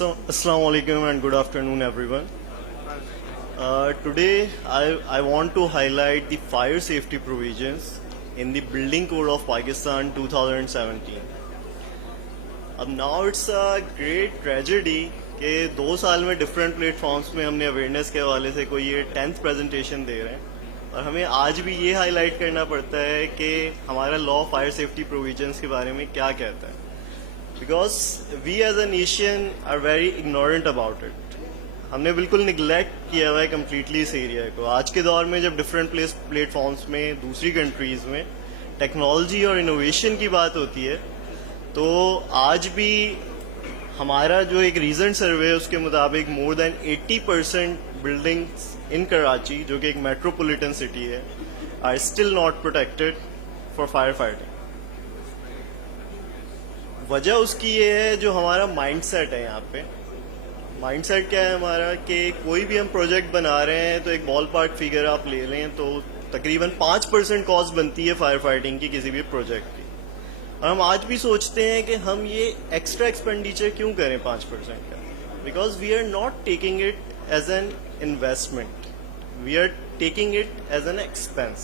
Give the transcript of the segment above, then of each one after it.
So, Assalamu alaikum and good afternoon, everyone. Today, I want to highlight the fire safety provisions in the Building Code of Pakistan 2017. अब now it's a great tragedy कि 2 साल में different platforms में हमने awareness के हवाले से कोई ये 10th presentation दे रहे हैं और हमें आज भी ये highlight करना पड़ता है कि हमारा law fire safety provisions के बारे में क्या कहता है. Because we as a nation are very ignorant about it. हमने बिल्कुल निगलेक्ट किया हुआ है कम्प्लीटली इस एरिया को. आज के दौर में जब डिफरेंट प्लेटफॉर्म्स में दूसरी कंट्रीज में टेक्नोलॉजी और इनोवेशन की बात होती है तो आज भी हमारा जो एक रीसेंट सर्वे है उसके मुताबिक more than 80% buildings in Karachi जो कि एक मेट्रोपॉलिटन सिटी है are still not protected for fire fighting. वजह उसकी ये है जो हमारा माइंडसेट है. यहाँ पे माइंडसेट क्या है हमारा कि कोई भी हम प्रोजेक्ट बना रहे हैं तो एक बॉल पार्क फिगर आप ले लें तो तकरीबन 5% कॉस्ट बनती है फायर फाइटिंग की किसी भी प्रोजेक्ट की. और हम आज भी सोचते हैं कि हम ये एक्स्ट्रा एक्सपेंडिचर क्यों करें 5% का. Because we are not taking it as an investment, we are taking it as an expense.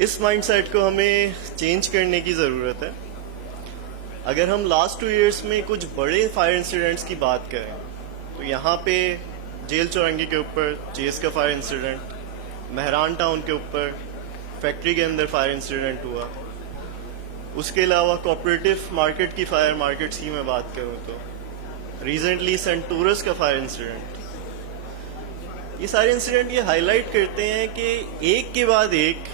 इस माइंडसेट को हमें चेंज करने की ज़रूरत है. अगर हम लास्ट 2 इयर्स में कुछ बड़े फायर इंसिडेंट्स की बात करें तो यहाँ पे जेल चौरंगी के ऊपर चेस का फायर इंसिडेंट, महरान टाउन के ऊपर फैक्ट्री के अंदर फायर इंसिडेंट हुआ. उसके अलावा कोऑपरेटिव मार्केट की फायर मार्केट्स की मैं बात करूँ तो रिसेंटली सेंटोरस का फायर इंसिडेंट. ये सारे इंसिडेंट ये हाईलाइट करते हैं कि एक के बाद एक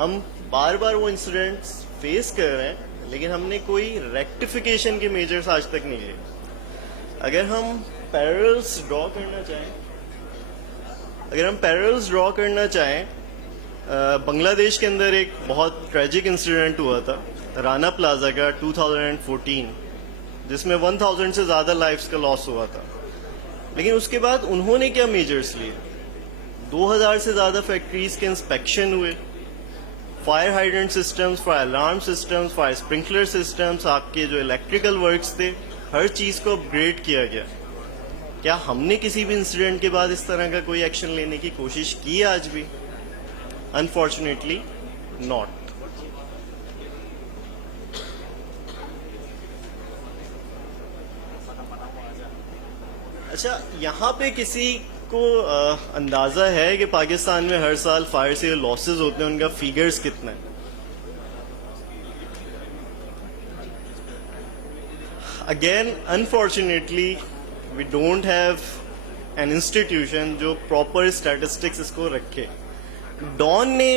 हम बार बार वो इंसिडेंट्स फेस कर रहे हैं लेकिन हमने कोई रेक्टिफिकेशन के मेजर्स आज तक नहीं लिए. अगर हम पैरेलल्स ड्रॉ करना चाहें बांग्लादेश के अंदर एक बहुत ट्रेजिक इंसिडेंट हुआ था राना प्लाजा का 2014 जिसमें 1000 से ज़्यादा लाइफ्स का लॉस हुआ था. लेकिन उसके बाद उन्होंने क्या मेजर्स लिए? 2000 से ज़्यादा फैक्ट्रीज के इंस्पेक्शन हुए, fire hydrant systems, fire alarm systems, fire sprinkler systems, आपके जो इलेक्ट्रिकल वर्क्स थे हर चीज़ को अपग्रेड किया गया. क्या हमने किसी भी इंसिडेंट के बाद इस तरह का कोई एक्शन लेने की कोशिश की आज भी? Unfortunately not. अच्छा, यहाँ पे किसी को अंदाजा है कि पाकिस्तान में हर साल फायर से लॉसेस होते हैं, उनका फिगर्स कितना है? Again unfortunately we don't have an institution जो प्रॉपर स्टैटिस्टिक्स इसको रखे. डॉन ने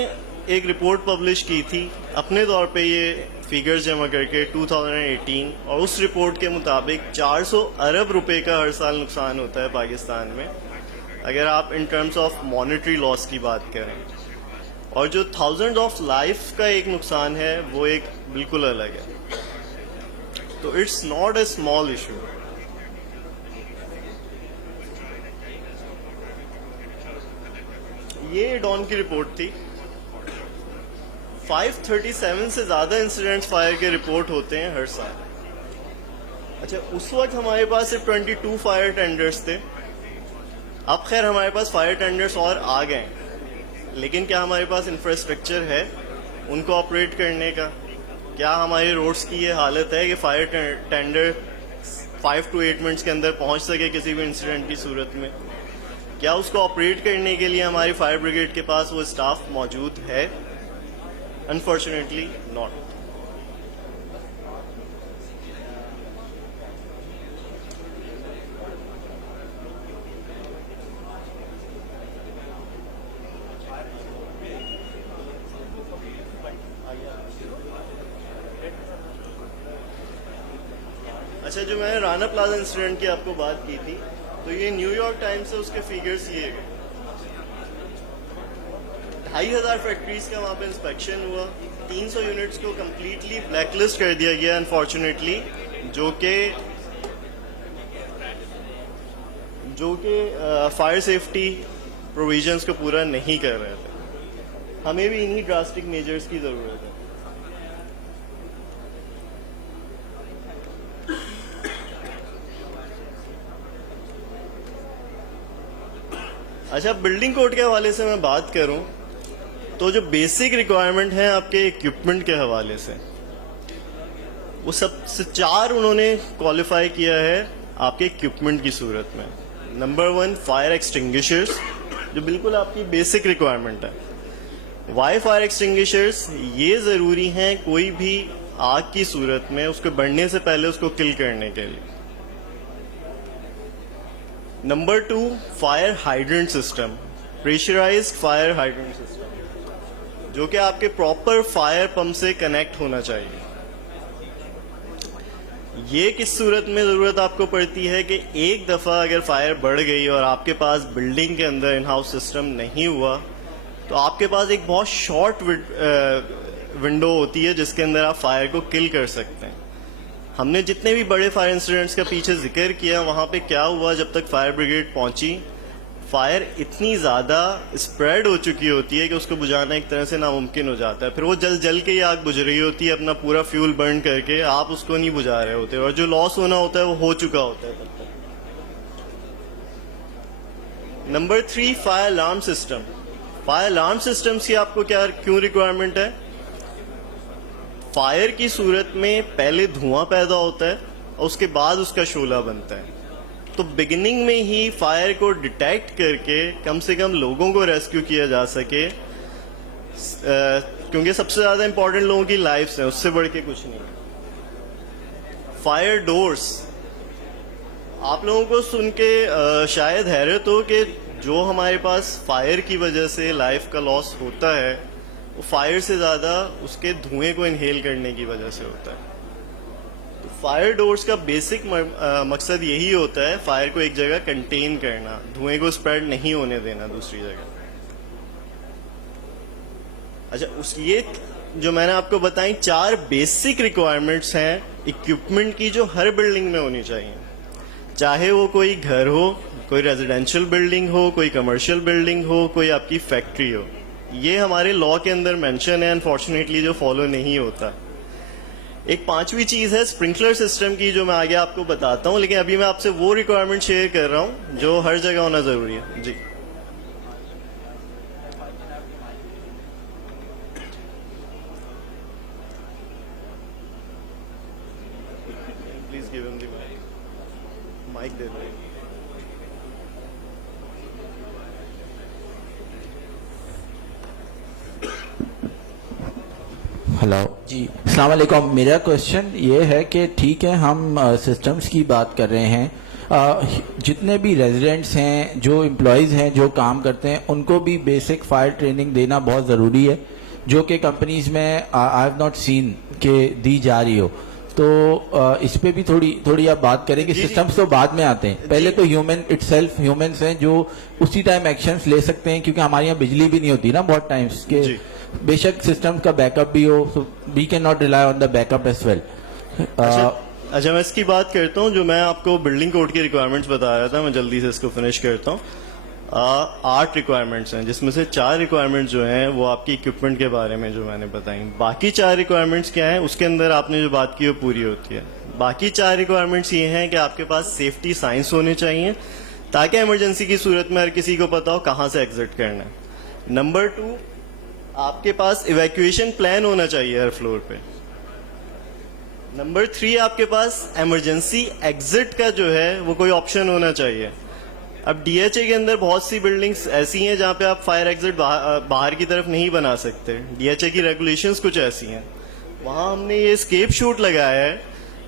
एक रिपोर्ट पब्लिश की थी अपने तौर पे ये फिगर्स जमा करके 2018 और उस रिपोर्ट के मुताबिक 400 अरब रुपए का हर साल नुकसान होता है पाकिस्तान में अगर आप in terms of monetary loss की बात करें. और जो थाउजेंड ऑफ लाइफ का एक नुकसान है वो एक बिल्कुल अलग है. तो it's not a small issue. ये डॉन की रिपोर्ट थी. 537 से ज़्यादा इंसिडेंट्स फायर के रिपोर्ट होते हैं हर साल. अच्छा, उस वक्त हमारे पास सिर्फ 22 फायर टेंडर्स थे. अब खैर हमारे पास फायर टेंडर्स और आ गए, लेकिन क्या हमारे पास इंफ्रास्ट्रक्चर है उनको ऑपरेट करने का? क्या हमारे रोड्स की ये हालत है कि फायर टेंडर 5 to 8 मिनट्स के अंदर पहुंच सके किसी भी इंसिडेंट की सूरत में? क्या उसको ऑपरेट करने के लिए हमारी फायर ब्रिगेड के पास वो स्टाफ मौजूद है? Unfortunately not. अच्छा, जो मैंने राना प्लाजा इंसिडेंट की आपको बात की थी तो ये न्यूयॉर्क टाइम्स से उसके फिगर्स ये गए. 2500 फैक्ट्रीज का वहाँ पे इंस्पेक्शन हुआ. 300 यूनिट्स को कम्प्लीटली ब्लैकलिस्ट कर दिया गया अनफॉर्चुनेटली, जो कि फायर सेफ्टी प्रोविजंस को पूरा नहीं कर रहे थे. हमें भी इन्हीं ड्रास्टिक मेजर्स की ज़रूरत है. अच्छा, बिल्डिंग कोड के हवाले से मैं बात करूं तो जो बेसिक रिक्वायरमेंट है आपके इक्विपमेंट के हवाले से, वो सबसे 4 उन्होंने क्वालिफाई किया है आपके इक्विपमेंट की सूरत में। नंबर 1 फायर एक्सटिंग्विशर्स, जो बिल्कुल आपकी बेसिक रिक्वायरमेंट है। वाई फायर एक्सटिंग्विशर्स ये ज़रूरी हैं कोई भी आग की सूरत में उसको बढ़ने से पहले उसको किल करने के लिए। Number 2 fire hydrant system, pressurised fire hydrant system, जो कि आपके प्रॉपर फायर पंप से कनेक्ट होना चाहिए। ये किस सूरत में ज़रूरत आपको पड़ती है कि एक दफ़ा अगर फायर बढ़ गई और आपके पास बिल्डिंग के अंदर इन हाउस सिस्टम नहीं हुआ, तो आपके पास एक बहुत शॉर्ट विंडो होती है जिसके अंदर आप फायर को किल कर सकते हैं। हमने जितने भी बड़े फायर इंसिडेंट्स का पीछे जिक्र किया, वहाँ पे क्या हुआ, जब तक फायर ब्रिगेड पहुंची, फायर इतनी ज़्यादा स्प्रेड हो चुकी होती है कि उसको बुझाना एक तरह से नामुमकिन हो जाता है। फिर वो जल के ही आग बुझ रही होती है, अपना पूरा फ्यूल बर्न करके, आप उसको नहीं बुझा रहे होते, और जो लॉस होना होता है वो हो चुका होता है तब तक। Number 3 fire alarm system. Fire alarm systems की आपको क्यों रिक्वायरमेंट है? फायर की सूरत में पहले धुआं पैदा होता है और उसके बाद उसका शोला बनता है, तो बिगिनिंग में ही फायर को डिटेक्ट करके कम से कम लोगों को रेस्क्यू किया जा सके, क्योंकि सबसे ज्यादा इंपॉर्टेंट लोगों की लाइफ्स हैं, उससे बढ़ के कुछ नहीं। फायर डोर्स, आप लोगों को सुन के शायद हैरत हो कि जो हमारे पास फायर की वजह से लाइफ का लॉस होता है, वो फायर से ज्यादा उसके धुएं को इनहेल करने की वजह से होता है। तो फायर डोर्स का बेसिक मकसद यही होता है, फायर को एक जगह कंटेन करना, धुएं को स्प्रेड नहीं होने देना दूसरी जगह। अच्छा, ये जो मैंने आपको बताई 4 बेसिक रिक्वायरमेंट्स हैं इक्विपमेंट की, जो हर बिल्डिंग में होनी चाहिए, चाहे वो कोई घर हो, कोई रेजिडेंशियल बिल्डिंग हो, कोई कमर्शियल बिल्डिंग हो, कोई आपकी फैक्ट्री हो। ये हमारे लॉ के अंदर मेंशन है, अनफॉर्चुनेटली जो फॉलो नहीं होता। एक 5वीं चीज है स्प्रिंकलर सिस्टम की, जो मैं आगे आपको बताता हूं, लेकिन अभी मैं आपसे वो रिक्वायरमेंट शेयर कर रहा हूं जो हर जगह होना जरूरी है। जी, please give him the mic दे दो। हेलो जी, अस्सलाम वालेकुम। मेरा क्वेश्चन ये है कि ठीक है, हम सिस्टम्स की बात कर रहे हैं, जितने भी रेजिडेंट्स हैं, जो एम्प्लॉयज़ हैं, जो काम करते हैं, उनको भी बेसिक फायर ट्रेनिंग देना बहुत ज़रूरी है, जो कि कंपनीज में आई हैव नॉट सीन कि दी जा रही हो। तो इस पे भी थोड़ी आप बात करें कि सिस्टम्स तो बाद में आते हैं, पहले तो ह्यूमंस हैं जो उसी टाइम एक्शंस ले सकते हैं, क्योंकि हमारे यहाँ बिजली भी नहीं होती ना बहुत टाइम्स के, बेशक सिस्टम का बैकअप भी हो, so we cannot rely on the backup as well. अच्छा, मैं इसकी बात करता हूँ। जो मैं आपको बिल्डिंग कोड की रिक्वायरमेंट्स बता रहा था, मैं जल्दी से इसको फिनिश करता हूँ। 8 रिक्वायरमेंट्स हैं, जिसमें से 4 रिक्वायरमेंट्स जो हैं वो आपकी इक्विपमेंट के बारे में जो मैंने बताई। बाकी 4 रिक्वायरमेंट्स क्या हैं, उसके अंदर आपने जो बात की वो पूरी होती है। बाकी 4 रिक्वायरमेंट्स ये हैं कि आपके पास सेफ्टी साइंस होने चाहिए, ताकि इमरजेंसी की सूरत में हर किसी को पता हो कहाँ से एग्जिट करना है। नंबर 2, आपके पास इवैक्यूएशन प्लान होना चाहिए हर फ्लोर पे। नंबर 3, आपके पास इमरजेंसी एग्जिट का जो है वो कोई ऑप्शन होना चाहिए। अब डीएचए के अंदर बहुत सी बिल्डिंग्स ऐसी हैं जहां पे आप फायर एग्जिट बाहर की तरफ नहीं बना सकते, डीएचए की रेगुलेशंस कुछ ऐसी हैं, वहां हमने ये एस्केप शूट लगाया है।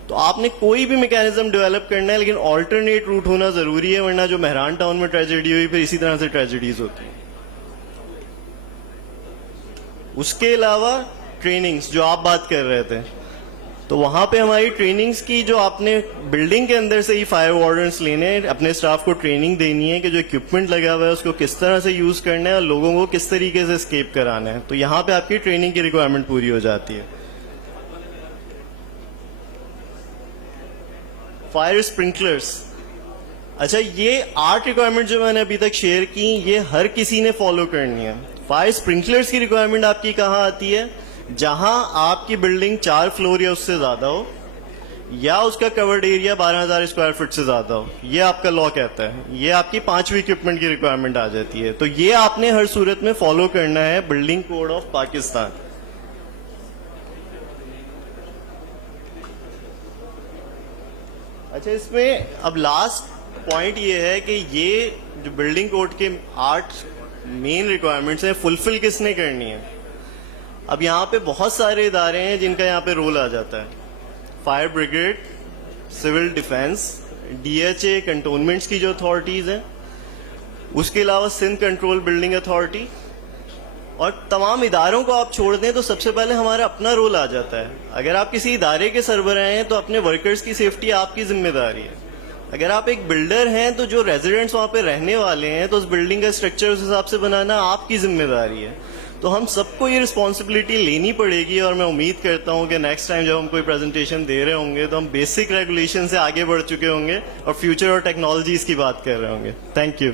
तो आपने कोई भी मैकेनिज्म डेवलप करना है, लेकिन ऑल्टरनेट रूट होना जरूरी है, वरना जो मेहरान टाउन में ट्रेजेडी हुई, फिर इसी तरह से ट्रेजेडीज होती हैं। उसके अलावा ट्रेनिंग्स जो आप बात कर रहे थे, तो वहां पे हमारी ट्रेनिंग्स की, जो आपने बिल्डिंग के अंदर से ही फायर वार्डन्स लेने हैं, अपने स्टाफ को ट्रेनिंग देनी है कि जो इक्विपमेंट लगा हुआ है उसको किस तरह से यूज करना है और लोगों को किस तरीके से एस्केप कराना है। तो यहाँ पे आपकी ट्रेनिंग की रिक्वायरमेंट पूरी हो जाती है। फायर स्प्रिंकलर्स, अच्छा, ये 8 रिक्वायरमेंट जो मैंने अभी तक शेयर की, ये हर किसी ने फॉलो करनी है। फायर स्प्रिंकलर्स की रिक्वायरमेंट आपकी कहाँ आती है? जहां आपकी बिल्डिंग 4 फ्लोर या उससे ज्यादा हो, या उसका कवर्ड एरिया 12,000 स्क्वायर फीट से ज्यादा हो, ये आपका लॉ कहता है। ये आपकी 5वीं इक्विपमेंट की रिक्वायरमेंट आ जाती है। तो ये आपने हर सूरत में फॉलो करना है बिल्डिंग कोड ऑफ पाकिस्तान। अच्छा, इसमें अब लास्ट पॉइंट ये है कि ये जो बिल्डिंग कोड के 8 मेन रिक्वायरमेंट्स हैं, फुलफिल किसने करनी है। अब यहाँ पे बहुत सारे इदारे हैं जिनका यहाँ पे रोल आ जाता है। Fire brigade, civil defence, DHA, cantonments की जो अथॉरिटीज हैं, उसके अलावा सिंध कंट्रोल बिल्डिंग अथॉरिटी, और तमाम इदारों को आप छोड़ दें तो सबसे पहले हमारा अपना रोल आ जाता है। अगर आप किसी इदारे के सरबराह हैं तो अपने वर्कर्स की सेफ्टी आपकी जिम्मेदारी है। अगर आप एक बिल्डर हैं तो जो रेजिडेंट्स वहां पे रहने वाले हैं तो उस बिल्डिंग का स्ट्रक्चर उस हिसाब से बनाना आपकी जिम्मेदारी है। तो हम सबको ये रिस्पॉन्सिबिलिटी लेनी पड़ेगी, और मैं उम्मीद करता हूं कि नेक्स्ट टाइम जब हम कोई प्रेजेंटेशन दे रहे होंगे तो हम बेसिक रेगुलेशन से आगे बढ़ चुके होंगे और फ्यूचर और टेक्नोलॉजीज की बात कर रहे होंगे। Thank you.